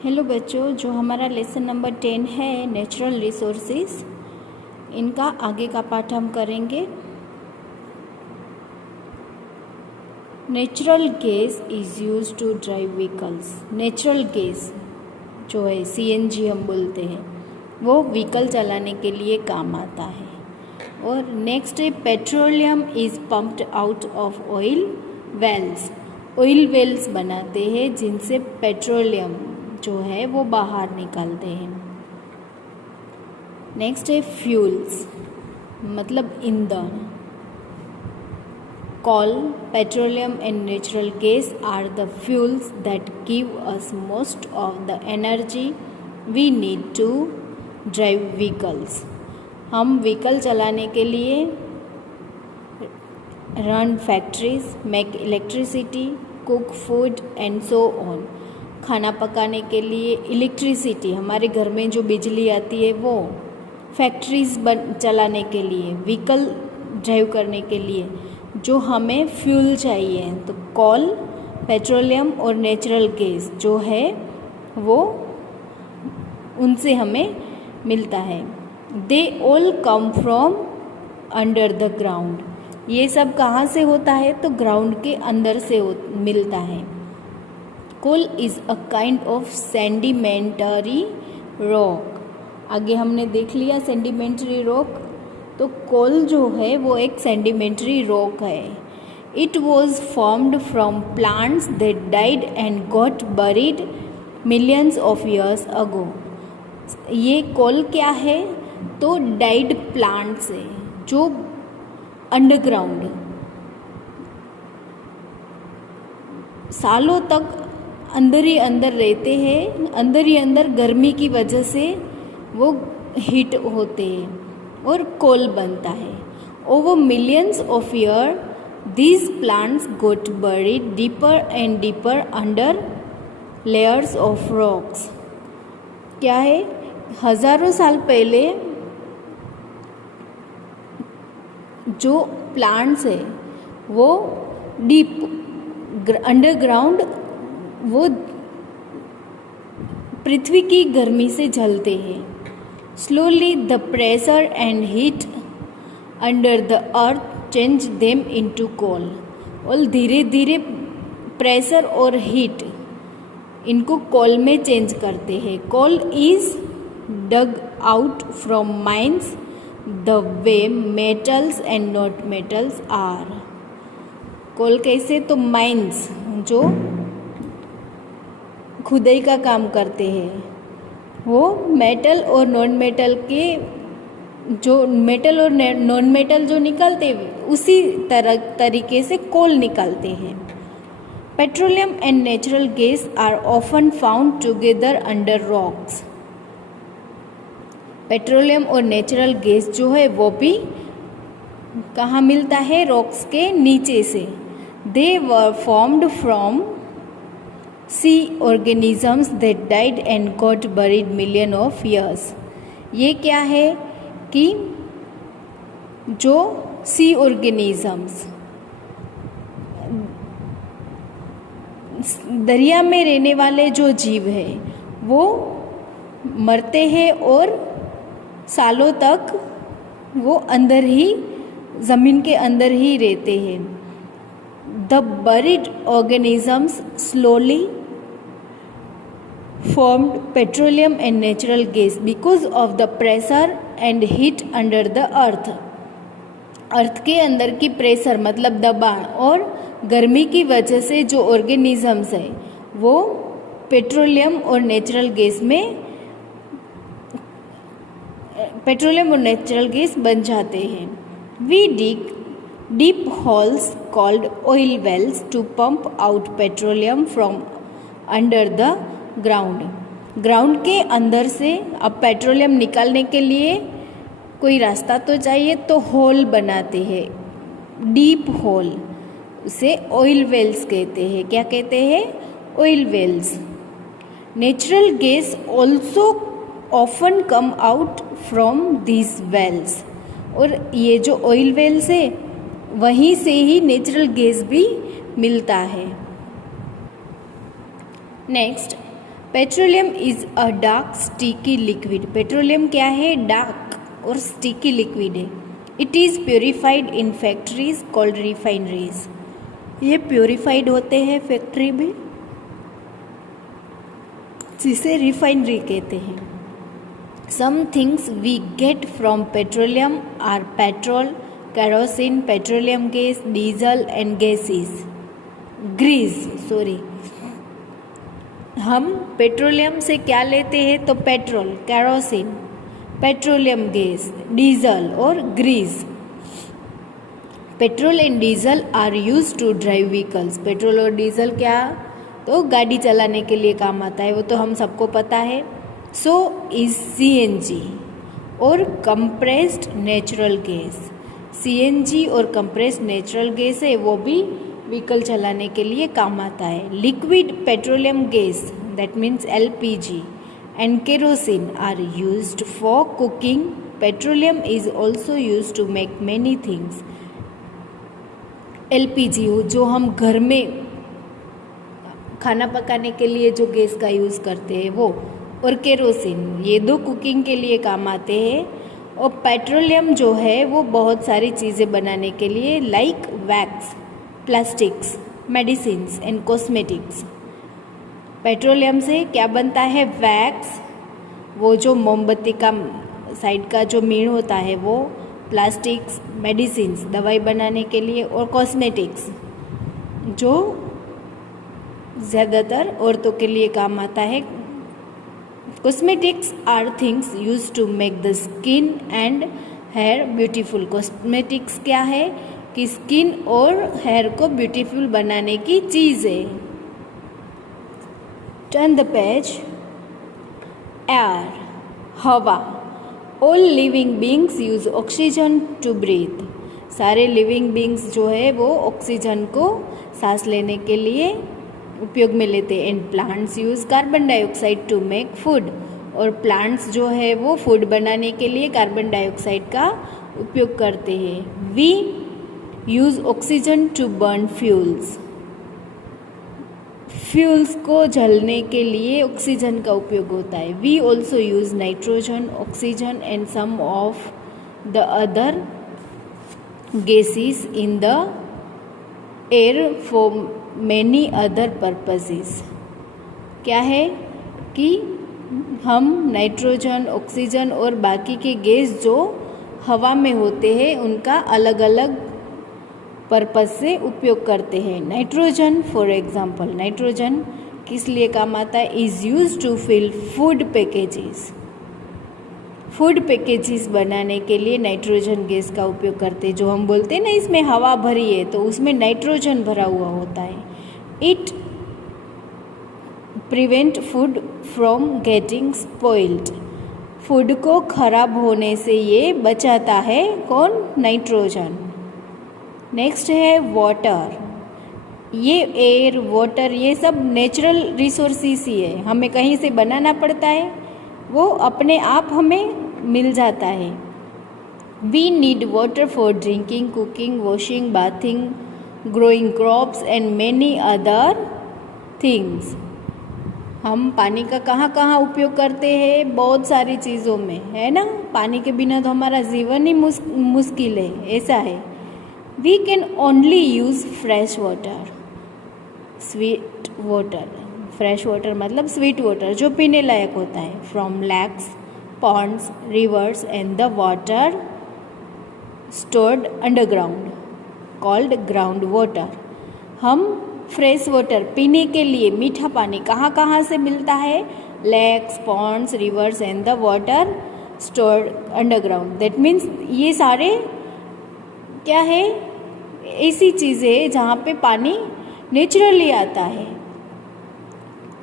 Hello बच्चों, जो हमारा लेसन नंबर 10 है नेचुरल रिसोर्सेज, इनका आगे का पाठ हम करेंगे। Natural gas is use to drive vehicles. Natural gas जो है सीएनजी हम बोलते हैं, वो व्हीकल चलाने के लिए काम आता है। और नेक्स्ट है petroleum is pumped out of oil wells. Oil wells बनाते हैं जिनसे पेट्रोलियम जो है वो बाहर निकालते हैं। नेक्स्ट है फ्यूल्स, मतलब ईंधन। Coal, petroleum and natural gas are the fuels that give us most of the energy we need to drive vehicles. हम व्हीकल चलाने के लिए run factories, make electricity, cook food and so on. खाना पकाने के लिए इलेक्ट्रिसिटी, हमारे घर में जो बिजली आती है वो, फैक्ट्रीज चलाने के लिए, व्हीकल ड्राइव करने के लिए जो हमें फ्यूल चाहिए, तो कोल, पेट्रोलियम और नेचुरल गैस जो है वो उनसे हमें मिलता है। They all come from under the ground. ये सब कहाँ से होता है? तो ग्राउंड के अंदर से मिलता है। Coal is a kind of sedimentary rock. आगे हमने देख लिया सेडिमेंटरी रॉक, तो कोल जो है वो एक सेडिमेंटरी रॉक है। It was formed from plants that died and got buried millions of years ago. ये कोल क्या है? तो डाइड प्लांट्स है जो अंडरग्राउंड सालों तक अंदर ही अंदर रहते हैं, अंदर ही अंदर गर्मी की वजह से वो हीट होते हैं और कोल बनता है। Over millions of year these plants got buried deeper and deeper under layers of rocks. क्या है? हजारों साल पहले जो प्लांट्स है वो डीप अंडरग्राउंड वो पृथ्वी की गर्मी से जलते हैं। Slowly the pressure and heat under the earth change them into coal. और धीरे धीरे प्रेशर और हीट इनको कोल में चेंज करते हैं। Coal is dug out from mines the way metals and not metals are. Coal कैसे? तो माइंस जो खुदाई का काम करते हैं वो मेटल और नॉन मेटल के, जो मेटल और नॉन मेटल जो निकलते हैं उसी तरीके से कोल निकालते हैं। Petroleum and natural gas are often found together under rocks. Petroleum और नेचुरल गैस जो है वो भी कहाँ मिलता है? रॉक्स के नीचे से। They were formed from sea organisms that died and got buried million of years. ये क्या है कि जो सी ऑर्गेनिजम्स, दरिया में रहने वाले जो जीव है वो मरते हैं और सालों तक वो अंदर ही, ज़मीन के अंदर ही रहते हैं। The buried organisms slowly formed petroleum and natural gas because of the pressure and heat under the earth। अर्थ के अंदर की प्रेशर मतलब दबाव और गर्मी की वजह से जो ऑर्गेनिजम्स है वो पेट्रोलियम और नेचुरल गैस में, पेट्रोलियम और नेचुरल गैस बन जाते हैं। We dig deep holes called oil wells to pump out petroleum from under the ground के अंदर से अब पेट्रोलियम निकालने के लिए कोई रास्ता तो चाहिए, तो होल बनाते हैं, डीप होल, उसे ऑयल वेल्स कहते हैं। क्या कहते हैं? Oil wells. Natural gas also often come out from this wells. और ये जो ऑयल वेल्स है वहीं से ही नेचुरल गैस भी मिलता है। Next, petroleum is a dark sticky liquid. Petroleum क्या है? डार्क और स्टिकी लिक्विड है। It is purified in factories called refineries. ये प्योरीफाइड होते हैं फैक्ट्री में, जिसे रिफाइनरी कहते हैं। Some things we get from petroleum are petrol, kerosene, petroleum gas, diesel and gases, हम पेट्रोलियम से क्या लेते हैं? तो petrol, kerosene, petroleum gas, diesel और grease. Petrol and diesel are use to drive vehicles. Petrol और डीजल क्या? तो गाड़ी चलाने के लिए काम आता है, वो तो हम सबको पता है। सो इज सीएनजी और कंप्रेस्ड नेचुरल गैस। सीएनजी और कंप्रेस्ड नेचुरल गैस है, वो भी व्हीकल चलाने के लिए काम आता है। Liquid petroleum gas, that means LPG, and kerosene are used for cooking. Petroleum is also used to make many things. LPG जो हम घर में खाना पकाने के लिए जो गैस का यूज़ करते हैं वो, और केरोसिन, ये दो कुकिंग के लिए काम आते हैं। और पेट्रोलियम जो है वो बहुत सारी चीज़ें बनाने के लिए, like wax, plastics, medicines and cosmetics. Petroleum से क्या बनता है? वैक्स, वो जो मोमबत्ती का साइड का जो मीण होता है वो, प्लास्टिक्स, मेडिसिन्स, दवाई बनाने के लिए, और कॉस्मेटिक्स जो ज़्यादातर औरतों के लिए काम आता है। Cosmetics are things use to make the skin and hair beautiful. Cosmetics क्या है? कि स्किन और हेयर को ब्यूटीफुल बनाने की चीज़ है। Turn the page. एयर, हवा। All living beings use oxygen to breathe. सारे लिविंग बींग्स जो है वो ऑक्सीजन को सांस लेने के लिए उपयोग में लेते हैं। And plants use carbon dioxide to make food. और प्लांट्स जो है वो फूड बनाने के लिए कार्बन डाइऑक्साइड का उपयोग करते हैं। We use oxygen to burn fuels. Fuels को जलने के लिए ऑक्सीजन का उपयोग होता है। We also use nitrogen, oxygen and some of the other gases in the air for many other purposes. क्या है कि हम नाइट्रोजन, ऑक्सीजन और बाकी के गैस जो हवा में होते हैं उनका अलग अलग पर्पस से उपयोग करते हैं। नाइट्रोजन, फॉर एग्जांपल, नाइट्रोजन किस लिए काम आता है? Is use to fill food packages. Food packages बनाने के लिए नाइट्रोजन गैस का उपयोग करते हैं। जो हम बोलते हैं ना इसमें हवा भरी है, तो उसमें नाइट्रोजन भरा हुआ होता है। It prevent food from getting spoiled. Food को खराब होने से ये बचाता है। कौन? नाइट्रोजन। नेक्स्ट है वाटर। ये एयर, वाटर, ये सब नेचुरल रिसोर्सेस ही है, हमें कहीं से बनाना पड़ता है, वो अपने आप हमें मिल जाता है। We need water for drinking, cooking, washing, bathing, growing crops and many other things. हम पानी का कहाँ कहाँ उपयोग करते हैं? बहुत सारी चीज़ों में, है ना। पानी के बिना तो हमारा जीवन ही मुश्किल है, ऐसा है। We can only use fresh water, sweet water. Fresh water मतलब स्वीट वाटर जो पीने लायक होता है, from lakes, ponds, rivers and the water stored underground called ground water. हम फ्रेश वाटर पीने के लिए, मीठा पानी कहाँ कहाँ से मिलता है? Lakes, ponds, rivers and the water stored underground. That means ये सारे क्या है? ऐसी चीज़ें जहाँ पे पानी नेचुरली आता है।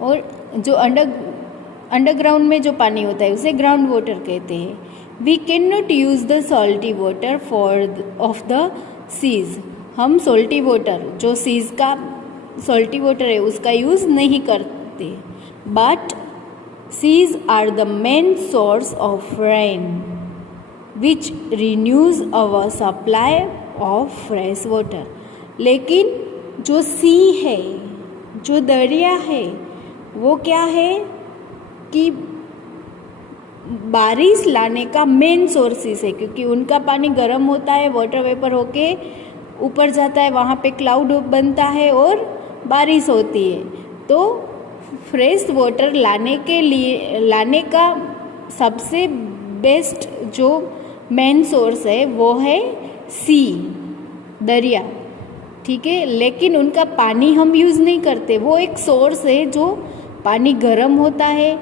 और जो अंडरग्राउंड में जो पानी होता है उसे ग्राउंड वाटर कहते हैं। We can not use the salty water of the seas. हम सॉल्टी वाटर, जो सीज का सॉल्टी वाटर है, उसका यूज़ नहीं करते। But seas are the main source of rain which renews our supply of fresh water. लेकिन जो सी है, जो दरिया है, वो क्या है? की बारिश लाने का मेन सोर्सेस है, क्योंकि उनका पानी गर्म होता है, वाटर वेपर होके ऊपर जाता है, वहाँ पे क्लाउड बनता है और बारिश होती है। तो फ्रेश वाटर लाने का सबसे बेस्ट जो मेन सोर्स है वो है सी, दरिया, ठीक है। लेकिन उनका पानी हम यूज़ नहीं करते, वो एक सोर्स है जो पानी गर्म होता है,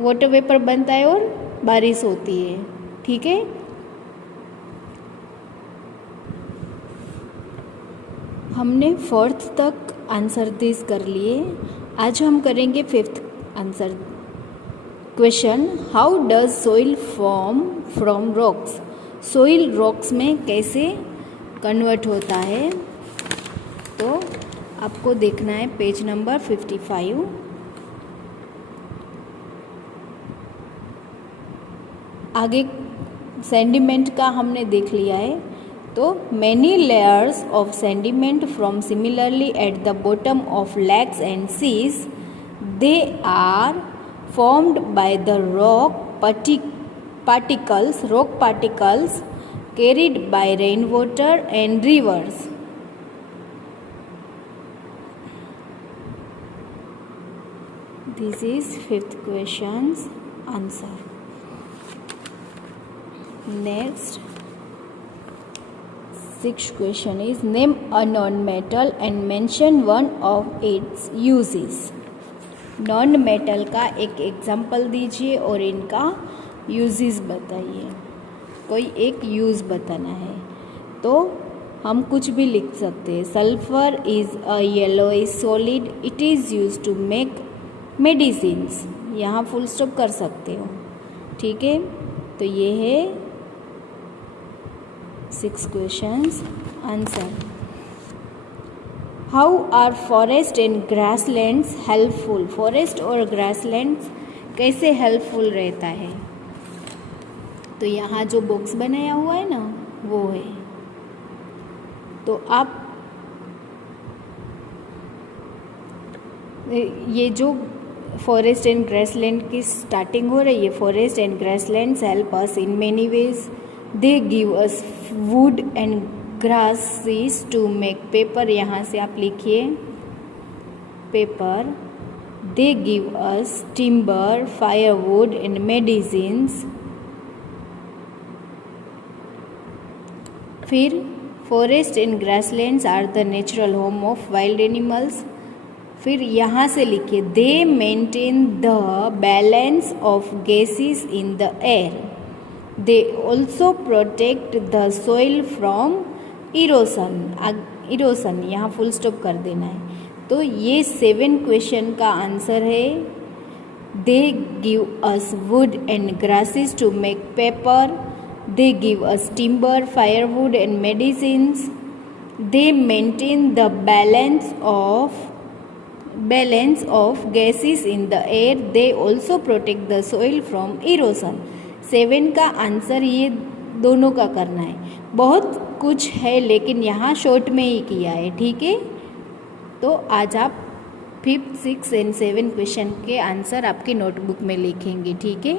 वाटर वेपर बनता है और बारिश होती है, ठीक है। हमने 4th तक आंसर दिस कर लिए। आज हम करेंगे 5th answer question. How does soil form from rocks? Soil rocks में कैसे कन्वर्ट होता है? तो आपको देखना है पेज नंबर 55। आगे सेंडिमेंट का हमने देख लिया है। तो many layers of sediment from similarly at the bottom of lakes and seas, they are formed by the rock particles carried by rainwater and rivers. This is 5th question's answer. Next, 6th question is name a non-metal and mention one of its uses. Non metal का एक example दीजिए और इनका uses बताइए। कोई एक use बताना है तो हम कुछ भी लिख सकते हैं। Sulphur is a yellowish solid, it is use to make medicines, यहाँ फुल स्टॉप कर सकते हो, ठीक है। तो ये है 6 questions answer. How are forest and grasslands helpful? Forest और ग्रासलैंड्स कैसे हेल्पफुल रहता है? तो यहाँ जो बॉक्स बनाया हुआ है ना वो है। तो आप ये जो फॉरेस्ट एंड ग्रासलैंड की स्टार्टिंग हो रही है, forest and grasslands help us in many ways, they give us wood and grasses to make paper, यहाँ से आप लिखिए paper. they give us timber, firewood and medicines। फिर forest and grasslands are the natural home of wild animals। फिर यहाँ से लिखिए they maintain the balance of gases in the air, they also protect the soil from erosion, यहाँ full stop कर देना है। तो ये 7 क्वेश्चन का आंसर है। They give us wood and grasses to make paper, they give us timber, firewood and medicines, they maintain the balance of gases in the air, they also protect the soil from erosion. 7 का answer ये दोनों का करना है। बहुत कुछ है लेकिन यहाँ शॉर्ट में ही किया है, ठीक है। तो आज आप 5th, 6th एंड 7 क्वेश्चन के आंसर आपकी नोटबुक में लिखेंगे, ठीक है।